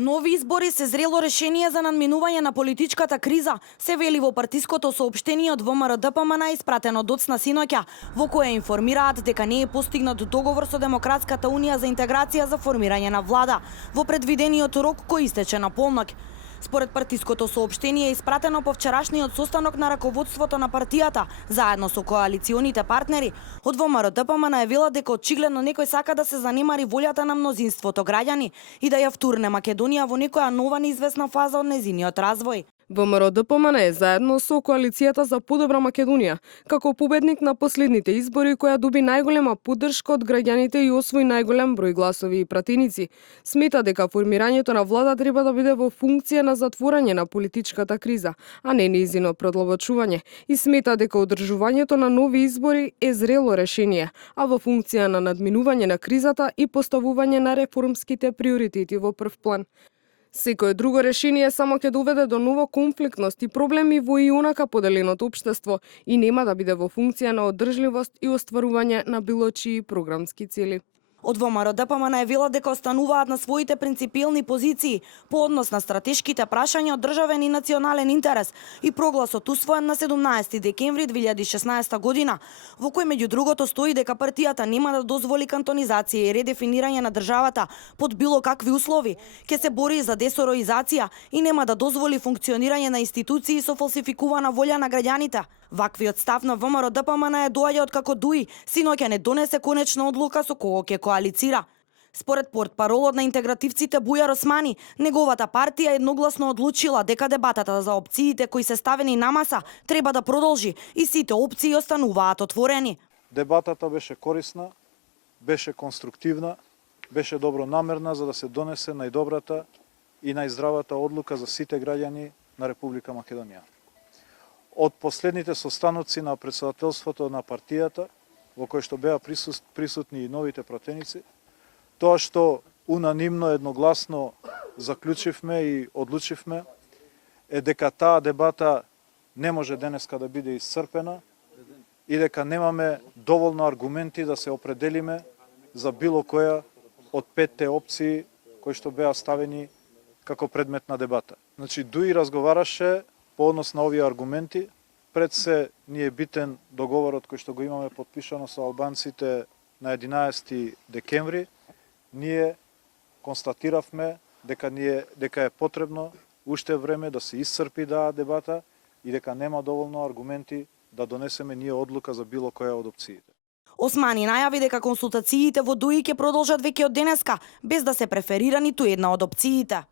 Нови избори се зрело решение за надминување на политичката криза, се вели во партиското соопштение од ВМРО-ДПМН испратено доцна синоќа, во кое информираат дека не е постигнат договор со Демократската унија за интеграција за формирање на влада во предвидениот рок кој истече на полноќ. Според партиското соопштение испратено по вчерашниот состанок на раководството на партијата, заедно со коалиционите партнери, од ВМРО-ДПМН најавила дека очигледно некој сака да се занимари волјата на мнозинството граѓани и да ја втурне Македонија во некоја нова неизвестна фаза од незиниот развој. ВМРО-ДПМН е заедно со Коалицијата за подобра Македонија, како победник на последните избори која доби најголема поддршка од граѓаните и освои најголем број гласови и пратеници. Смета дека формирањето на влада треба да биде во функција на затворање на политичката криза, а не нејзино продлабочување, и смета дека одржувањето на нови избори е зрело решение, а во функција на надминување на кризата и поставување на реформските приоритети во прв план. Секое друго решение само ќе доведе до нова конфликтност и проблеми во и онака поделеното општество и нема да биде во функција на одржливост и остварување на било чии програмски цели. Од ВМРО-ДПМН најавила дека остануваат на своите принципиелни позиции по однос на стратешките прашања од државен и национален интерес и прогласот усвоен на 17 декември 2016 година, во кој меѓу другото стои дека партијата нема да дозволи кантонизација и редефинирање на државата под било какви услови, ќе се бори за десороизација и нема да дозволи функционирање на институции со фалсификувана волја на граѓаните. Ваквиот став на ВМРО-ДПМН е доаѓа од како ДУИ синоќа не донесе конечна одлука со кого ќе коалицира. Според портпаролот на интегративците Бујар Османи, неговата партија едногласно одлучила дека дебатата за опциите кои се ставени на маса треба да продолжи и сите опции остануваат отворени. Дебатата беше корисна, беше конструктивна, беше добронамерна за да се донесе најдобрата и најздравата одлука за сите граѓани на Република Македонија. Од последните состаноци на председателството на партијата, во кој што беа присутни и новите пратеници, тоа што унанимно едногласно заклучивме и одлучивме е дека таа дебата не може денеска да биде исцрпена и дека немаме доволно аргументи да се определиме за било која од петте опции кои што беа ставени како предмет на дебата. Значи, ДУИ разговараше по однос на овие аргументи. Пред се ни е битен договорот кој што го имаме подпишано со албанците на 11 декември. Ние констатиравме дека е потребно уште време да се исцрпи дебата и дека нема доволно аргументи да донесеме ние одлука за било која од опциите. Османи најави дека консултациите во ДУИ ќе продолжат веќе од денеска, без да се преферира ниту една од опциите.